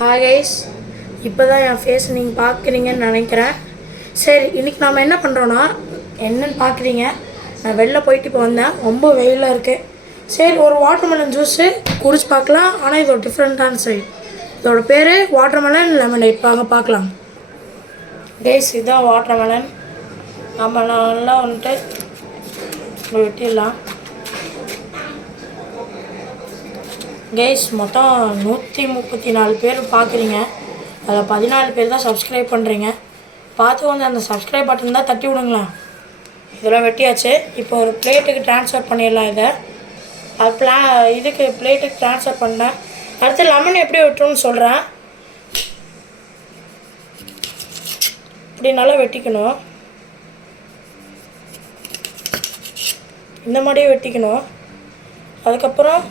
Hi guys, இப்போ தான் என் face நீங்கள் பார்க்குறீங்கன்னு நினைக்கிறேன். சரி, இன்றைக்கி நாம் என்ன பண்ணுறோன்னா என்னென்னு பார்க்குறீங்க. நான் வெளில போயிட்டு இப்போ வந்தேன், ரொம்ப வெயிலாக இருக்குது. சரி, ஒரு வாட்டர்மெலன் ஜூஸு குடிச்சு பார்க்கலாம். ஆனால் இது ஒரு டிஃப்ரெண்ட்டான சைடு. இதோட பேர் வாட்டர்மெலன் லெமனேட். வாங்க பார்க்கலாம். கைஸ், இதுதான் வாட்டர்மெலன். நம்ம நல்லா வந்துட்டு வெட்டிடலாம். கைஸ், மொத்தம் 134 பேர் பார்க்குறீங்க. அதில் 14 பேர் தான் சப்ஸ்கிரைப் பண்ணுறீங்க. பார்த்து வந்து அந்த சப்ஸ்கிரைப் பட்டன் தான் தட்டி விடுங்களேன். இதெல்லாம் வெட்டியாச்சு. இப்போ ஒரு பிளேட்டுக்கு ட்ரான்ஸ்ஃபர் பண்ணிடலாம். அது இதுக்கு பிளேட்டுக்கு ட்ரான்ஸ்ஃபர் பண்ணேன். அடுத்து லெமன் எப்படி வெட்டுறோன்னு சொல்கிறேன். இப்படி நல்லா வெட்டிக்கணும். இந்த மாதிரியே வெட்டிக்கணும். அதுக்கப்புறம்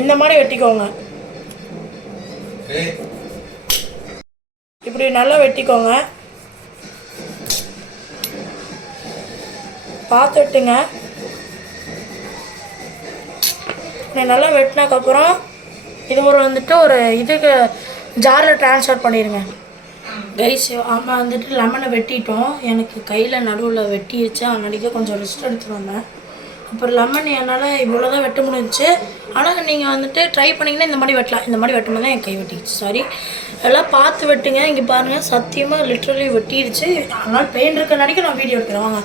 இந்த மாதிரி வெட்டிக்கோங்க. இப்படி நல்லா வெட்டிக்கோங்க. பார்த்து வெட்டுங்க. இப்படி நல்லா வெட்டினதுக்கப்புறம் இது ஒரு இதுக்கு ஜாரில் ட்ரான்ஸ்ஃபர் பண்ணிடுங்க. கைஸ், ஆமாம் வந்துட்டு லெமனை வெட்டிட்டோம். எனக்கு கையில் நடுவில் வெட்டிடுச்சு. அதனால கொஞ்சம் ரெஸ்ட் எடுத்துகிட்டு வந்தேன். அப்புறம் லெமன் என்னால் இவ்வளோ தான் வெட்ட முடிஞ்சிச்சு. ஆனால் நீங்கள் வந்துட்டு ட்ரை பண்ணிங்கன்னா இந்த மாதிரி வெட்டலாம். இந்த மாதிரி வெட்டும்போது தான் என் கை வெட்டிடுச்சு. சாரி, எல்லாம் பார்த்து வெட்டுங்க. இங்கே பாருங்கள், சத்தியமாக லிட்ரலி வெட்டிடுச்சு. அதனால் பெயின் இருக்க நடிக்க நான் வீடியோ எடுக்கிறேன். வாங்க,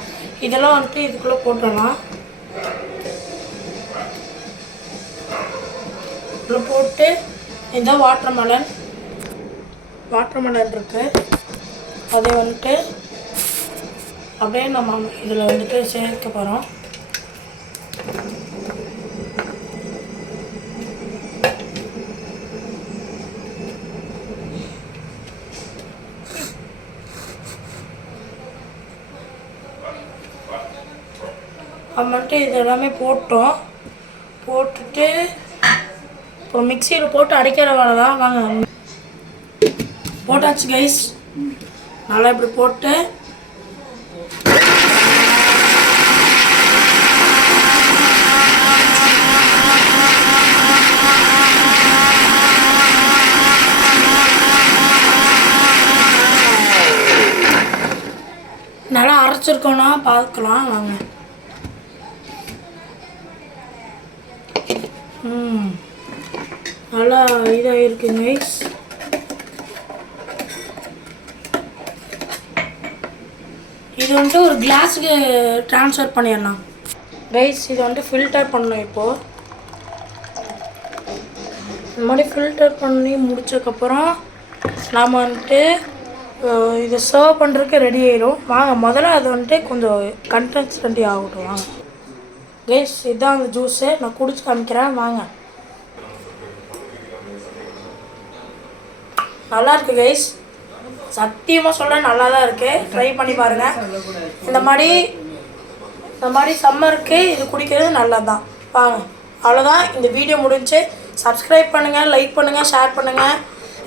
இதெல்லாம் வந்துட்டு இதுக்குள்ளே போட்டுடலாம். இதில் போட்டு இதுதான் வாட்டர்மெலன் இருக்குது. அதை வந்துட்டு அப்படியே நம்ம இதில் வந்துட்டு சேர்க்க போகிறோம். வந்துட்டு இது எல்லாமே போட்டுட்டு இப்போ மிக்சியில் போட்டு அடிக்கிற வேலை தான். வாங்க, போட்டாச்சு கைஸ். நல்லா இப்படி போட்டு நல்லா அரைச்சிருக்கோன்னா பார்க்கலாம். வாங்க, நல்லா இதாக இருக்குங்க கைஸ். இது வந்துட்டு ஒரு கிளாஸுக்கு ட்ரான்ஸ்ஃபர் பண்ணிடலாம் கைஸ். இது வந்துட்டு ஃபில்டர் பண்ணணும். இப்போது இந்த மாதிரி ஃபில்டர் பண்ணி முடிச்சதுக்கப்புறம் நாம் வந்துட்டு இதை சர்வ் பண்ணுறதுக்கு ரெடி ஆயிடும். வாங்க, முதல்ல அது வந்துட்டு கொஞ்சம் கன்சிஸ்டன்சி ஆகட்டும். வாங்க கைஸ், இதுதான் அந்த ஜூஸு. நான் குடிச்சு காமிக்கிறேன். வாங்க, நல்லா இருக்கு கைஸ். சத்தியமாக சொல்கிறேன், நல்லா தான் இருக்குது. ட்ரை பண்ணி பாருங்கள். இந்த மாதிரி சம்மருக்கு இது குடிக்கிறது நல்லது தான். வாங்க, அவ்வளோதான். இந்த வீடியோ முடிஞ்சு. சப்ஸ்கிரைப் பண்ணுங்கள், லைக் பண்ணுங்கள், ஷேர் பண்ணுங்கள்.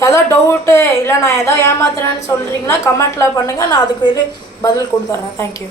ஏதோ டவுட்டு இல்லை நான் ஏதோ ஏமாத்துறேன்னு சொல்கிறீங்கன்னா கமெண்ட்டில் பண்ணுங்கள். நான் அதுக்கு பதில் கொடுத்துட்றேன். தேங்க்யூ.